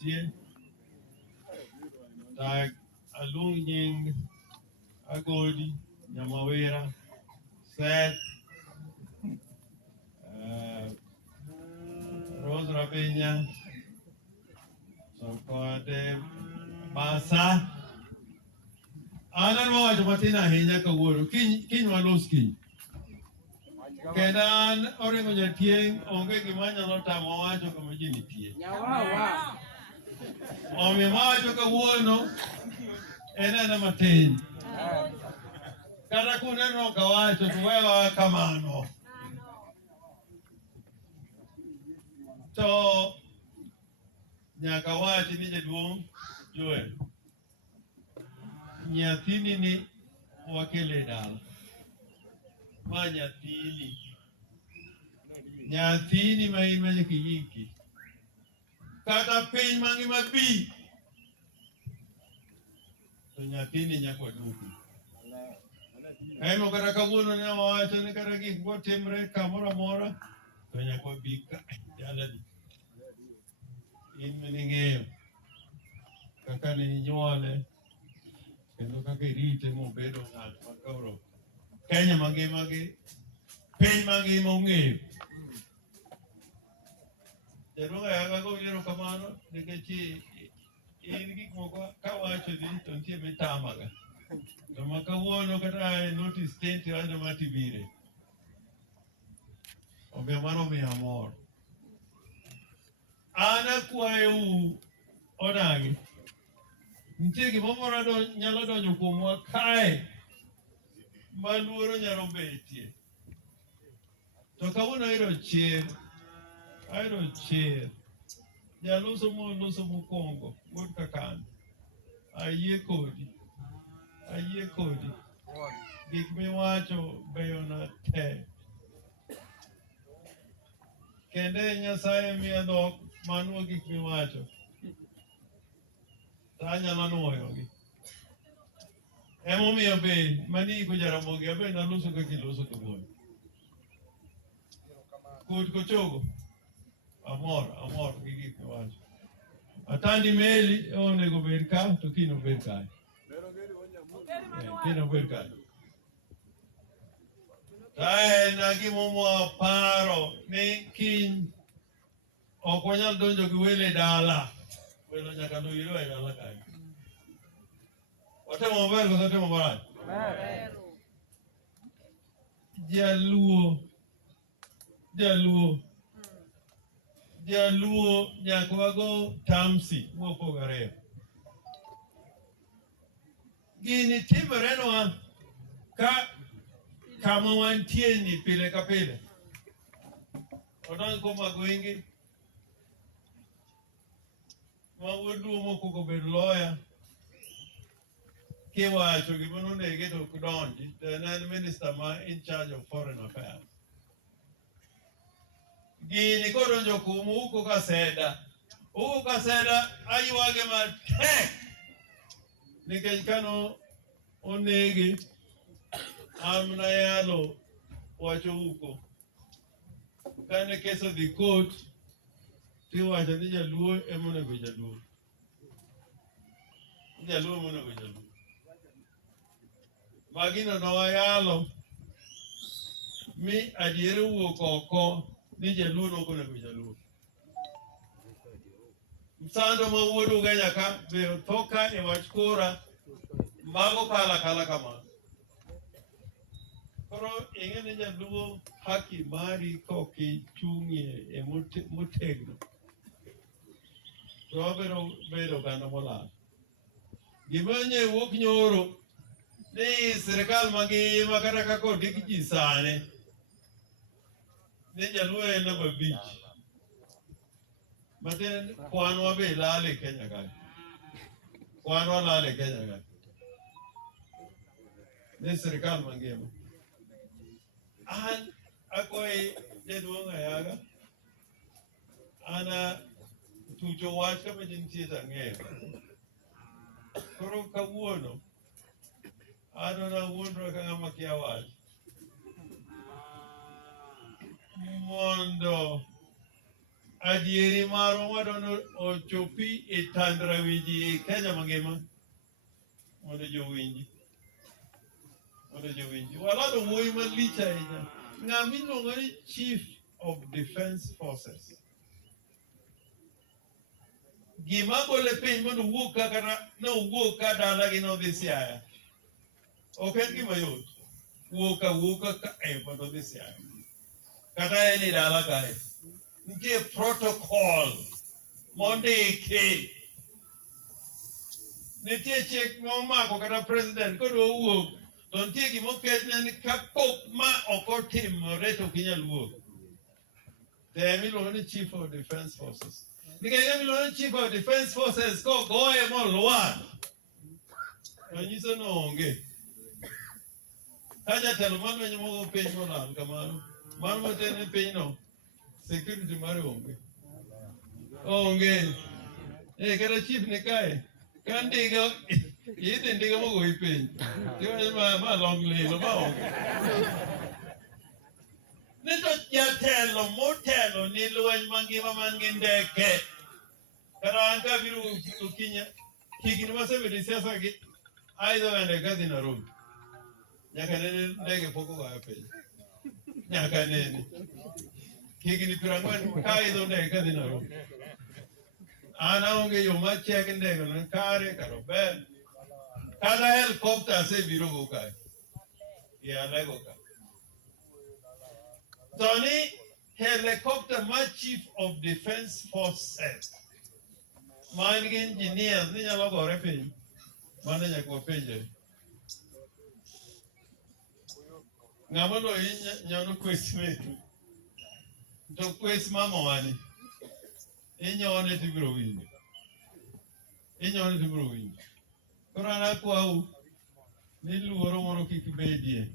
tie tag alung nying agodi nyamawera set Rose Rabinya Sokode Basa Anan mo matina hinya ka woro kin waloski kedan ore mo jatien onge gimanya lota mo wacho kama jini tie nyawa o mi wacho ka wono ena matin kada kuneno ka wacho wewa kamano to nyaka wachi ni jaduong' Joel nyathini ni wakele dala ma nyathini ma imanye kiyiki kata piny mangima bi to nyathini nyakwa duku emo kata kawuono ne wawacho ni kata gik motimre kamoro amora to nyakwa bi ka jaladi in mining'eyo kaka ne nyuole kendo kaka irite mobedo ng'at makoro Kenya mangima gi piny mangima ong'eyo jaduong' ayaga go yiero kamano nikech in gik moko kawacho ni to nitie mitamaga to ma kawuono kata notice tenti wacho matibire omiyo mano miyo amor an akwayou odagi nitie gimoro nyalo donjo kuomwa kae ma luoro nyalo betie to kawuono ayudo chir jaloso mokwongo wuod kakan ayie kodi gik miwacho beyona te kende Nyasaye miya dhok manuo gik miwacho to anyalo nuoyogi emomiyo be maniko Jaramogi abe naloso kaka iloso kawuono kod kochogo amor gi gik miwacho Atandi Meli onego bed ka to kino bed kae kino bed kae na gimomo paro ni kiny ok wanyal donjo gi wele dala welo nyaka loyiro e dala kae watemo maber koso watemo marach Jaluo nyaka wago tamsi mopogore gini timorenwa kama wantie ni pile ka pile odong' koma gwenge ma wuoduo moko bed loya kiwacho gima nonege to ok donji to en minister ma in charge of foreign affairs gini kodonjo kumu huko kaseda aywage matek nikech kano onege amna yalo wacho huko kane keso dhi court tiwacho ni jaluo emonego jaluo magino nowayalo mi adiere wuok oko ni jaluo nokonego jaluo msando ma wuod Ugenya ka be othoka e wach kora mago kala kamano koro ing'e jaluo haki mari kokichung'ie e motegno to wabiro bedo ganda molal gimonye wuok nyoro ni sirikal mangima kata kaka ondik ji sane ni jaluo en namba 5 matin kwanwa be lal e Kenya kae ni sirikal mangima an akoy jaduong' ayaga ana tucho wach kama jintie tang'eyo koro kawuono adona wuondra ka ng'ama kia wach mondo adieri maro wadono ochopi e tandra wiji e Kenya mangima mondo jowinji wala do wuoyi malich ahinya ng'ama iluongo ni Chief of Defence Forces gima gole piny mondo wuok kaka nowuok ka dalagi nodhi Siaya ok en gima yot wuok ka mondo odhi Siaya kata en i dala kae nitie protocol mondiki nitie chik momako kata president kodwa wuok to nitie gimoketne ni kapok ma ok otimore to ok inyal wuok then miluongo ni Chief of Defence Forces nikech miluongo ni Chief of Defence Forces kogoye molwar to nyiso ni onge ka jatelo malwenyo mogo piny molal kamano mano motene pinyno security mare onge kata chief ni kae ka ndiga idhi ndiga mogo i piny ma long lilo ma onge ni to jatelo motelo ni lweny mangima man gi ndeke kata an ka biro okinya higni masebedo e siasa gi aidho wende kadhi Nairobi nyaka nene ndege pok ogoyo piny nyaka nene higni 40 ka idho ndege kadhi Nairobi an aonge yo machiek ndege no kare karo ber kata helicopter asebiro go kae alego ka to ni helicopter ma Chief of Defence Forces man gi engineers ni nyalo gore piny mano nyaka wapenjre ng'ama no nyono kwes metu to kwes mamowani inyone tibiro winjo koro an akwau ni luoro moro kik bedie